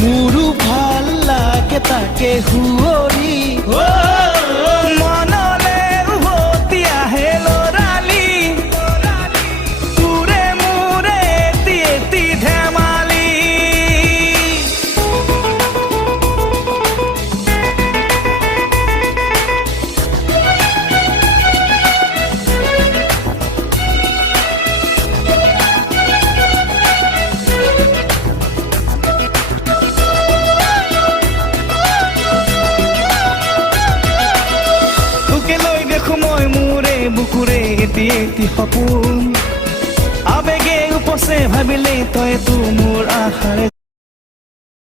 মোৰো ভাল লাগে তাকে হুঁৱৰি মনলে উভতি আহে লৰালি তোৰে মোৰে এটি এটি ধেমালি মই মোৰে বুকুৰে এটি এটি সপোন আবেগে উপচে ভাবিলে তইতো মোৰ আশাৰে